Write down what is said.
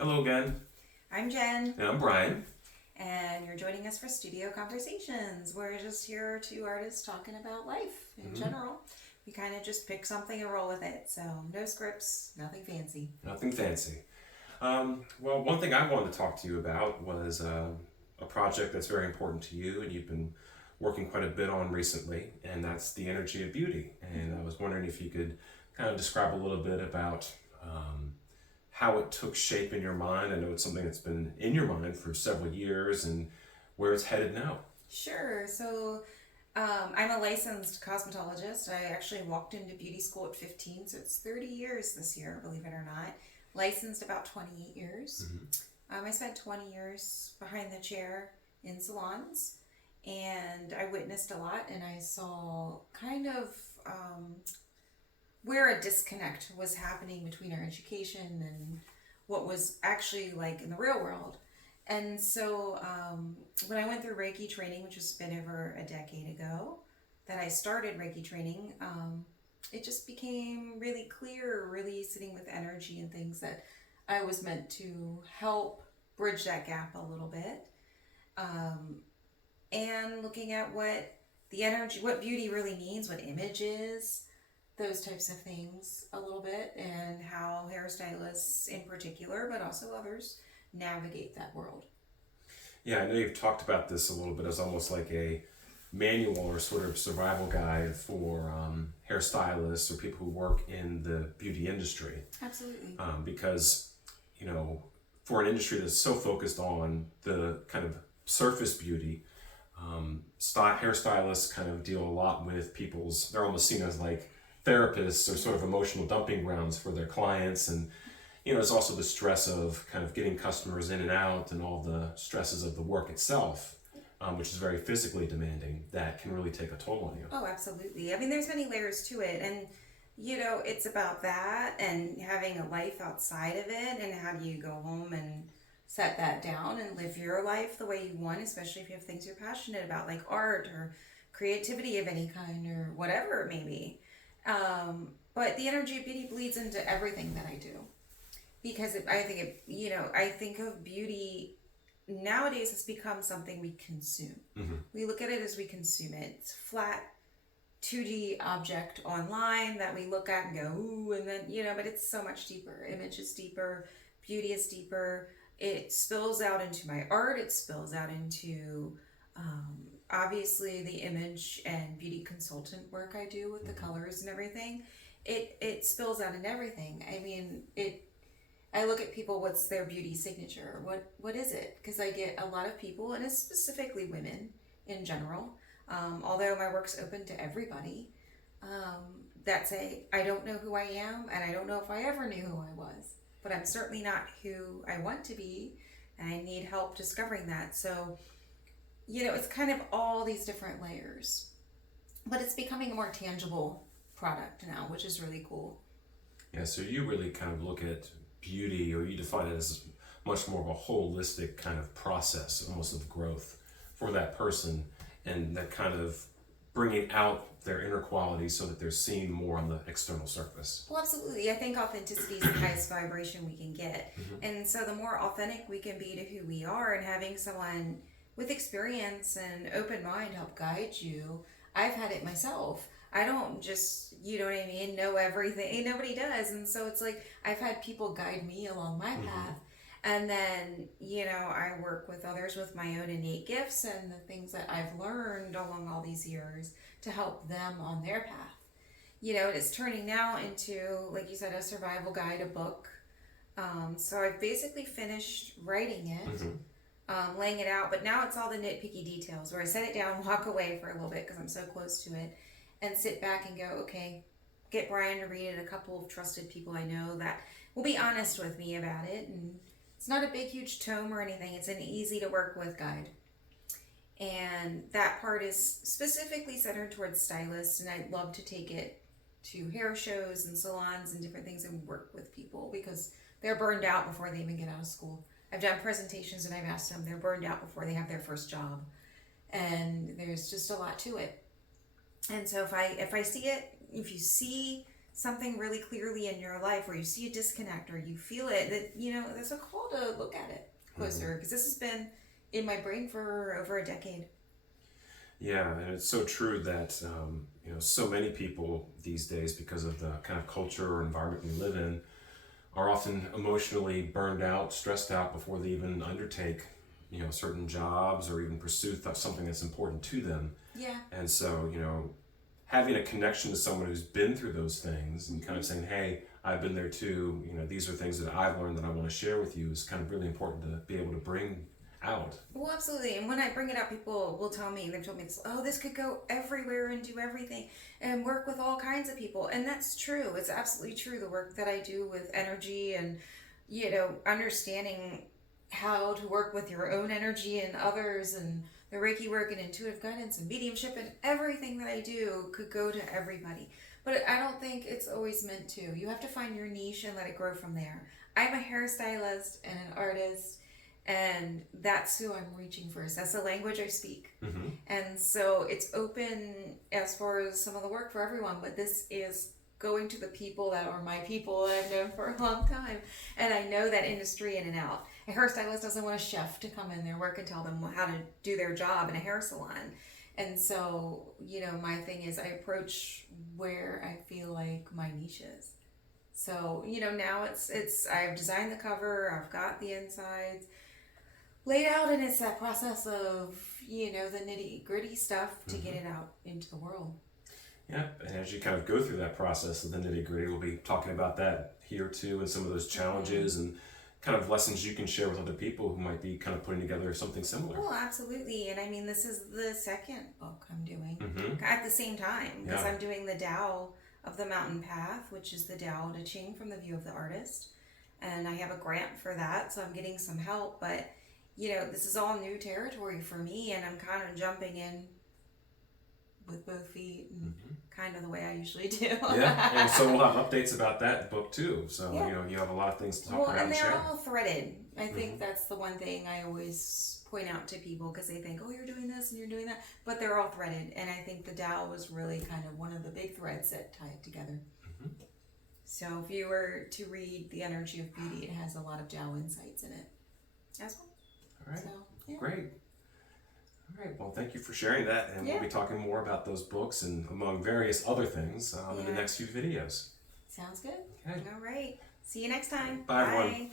Hello again. I'm Jen, And I'm Brian. and you're joining us for Studio Conversations. We're just here, two artists talking about life in hmm general. We kind of just pick something and roll with it. So, no scripts, nothing fancy. Nothing fancy. Well, one thing I wanted to talk to you about was a project that's very important to you and you've been working quite a bit on recently, and that's the energy of beauty. And I was wondering if you could kind of describe a little bit about how it took shape in your mind. I know it's something that's been in your mind for several years and where it's headed now. Sure. I'm a licensed cosmetologist. I actually walked into beauty school at 15, so it's 30 years this year, believe it or not. Licensed about 28 years. I spent 20 years behind the chair in salons, and I witnessed a lot, and I saw kind of where a disconnect was happening between our education and what was actually like in the real world. And so when I went through Reiki training, which was been over a decade ago, that I started Reiki training, it just became really clear, really sitting with energy and things that I was meant to help bridge that gap a little bit. Um, and looking at what the energy, what beauty really means, what image is, those types of things a little bit, and how hairstylists in particular, but also others, navigate that world. Yeah, I know you've talked about this a little bit as almost like a manual or sort of survival guide for hairstylists or people who work in the beauty industry. Absolutely. Because, you know, for an industry that's so focused on the kind of surface beauty, hairstylists kind of deal a lot with people's, they're almost seen as like therapists or sort of emotional dumping grounds for their clients. And there's also the stress of kind of getting customers in and out and all the stresses of the work itself, which is very physically demanding, that can really take a toll on you. Oh, absolutely. I mean, there's many layers to it. And, it's about that and having a life outside of it. And how do you go home and set that down and live your life the way you want, especially if you have things you're passionate about, like art or creativity of any kind or whatever it may be. But the energy of beauty bleeds into everything that I do. Because I think of beauty nowadays has become something we consume. We look at it as we consume it. It's flat 2D object online that we look at and go, ooh, and then, but it's so much deeper. Image is deeper, beauty is deeper. It spills out into my art, it spills out into obviously the image and beauty consultant work I do with the colors and everything. It spills out in everything. I mean, I look at people, what's their beauty signature? What is it? Because I get a lot of people, and it's specifically women in general, although my work's open to everybody, that say, I don't know who I am, and I don't know if I ever knew who I was, but I'm certainly not who I want to be, and I need help discovering that. So, it's kind of all these different layers, but it's becoming a more tangible product now, which is really cool. Yeah, so you really kind of look at beauty, or you define it as much more of a holistic kind of process, almost of growth for that person, and that kind of bringing out their inner qualities so that they're seen more on the external surface. Well, absolutely. I think authenticity is the highest vibration we can get. And so the more authentic we can be to who we are, and having someone with experience and open mind help guide you. I've had it myself. I don't just, know everything. Nobody does. And so it's like I've had people guide me along my path. And then, I work with others with my own innate gifts and the things that I've learned along all these years to help them on their path. It's turning now into, like you said, a survival guide, a book. So I've basically finished writing it, laying it out, but now it's all the nitpicky details where I set it down, walk away for a little bit because I'm so close to it, and sit back and go, okay, get Brian to read it, a couple of trusted people I know that will be honest with me about it. And it's not a big, huge tome or anything. It's an easy to work with guide. And that part is specifically centered towards stylists, and I'd love to take it to hair shows and salons and different things and work with people because they're burned out before they even get out of school. I've done presentations and I've asked them, they're burned out before they have their first job. And there's just a lot to it. And so if I see it, if you see something really clearly in your life where you see a disconnect or you feel it, that, there's a call to look at it closer, because this has been in my brain for over a decade. Yeah, and it's so true that so many people these days, because of the kind of culture or environment we live in, are often emotionally burned out, stressed out before they even undertake certain jobs or even pursue something that's important to them. Yeah. And so having a connection to someone who's been through those things and kind of saying, hey, I've been there too, these are things that I've learned that I want to share with you, is kind of really important to be able to bring out. Well, absolutely. And when I bring it up, people will tell me, they've told me, this could go everywhere and do everything and work with all kinds of people. And that's true. It's absolutely true. The work that I do with energy and, understanding how to work with your own energy and others, and the Reiki work and intuitive guidance and mediumship, and everything that I do could go to everybody. But I don't think it's always meant to. You have to find your niche and let it grow from there. I'm a hairstylist and an artist, and that's who I'm reaching first. That's the language I speak. Mm-hmm. And so it's open as far as some of the work for everyone, but this is going to the people that are my people that I've known for a long time. And I know that industry in and out. A hairstylist doesn't want a chef to come in their work and tell them how to do their job in a hair salon. And so, my thing is I approach where I feel like my niche is. So, now it's I've designed the cover, I've got the insides laid out, and it's that process of the nitty gritty stuff to get it out into the world. Yeah, and as you kind of go through that process of the nitty gritty, we'll be talking about that here too, and some of those challenges and kind of lessons you can share with other people who might be kind of putting together something similar. Well, absolutely. And I mean, this is the second book I'm doing Mm-hmm. at the same time, because Yeah. I'm doing the Tao of the Mountain Path, which is the Tao Te Ching from the view of the artist, and I have a grant for that, so I'm getting some help. But this is all new territory for me, and I'm kind of jumping in with both feet, and kind of the way I usually do. Yeah, and so we'll have updates about that book too. So Yeah. You have a lot of things to talk Well, about and and they're share. all threaded. I think that's the one thing I always point out to people, because they think, you're doing this and you're doing that, but they're all threaded. And I think the Tao was really kind of one of the big threads that tie it together. Mm-hmm. So if you were to read The Energy of Beauty, it has a lot of Tao insights in it as well. All right. So, yeah. Great. All right. Well, thank you for sharing that, and we'll be talking more about those books and among various other things in the next few videos. Sounds good. Okay. All right. See you next time. Bye, everyone.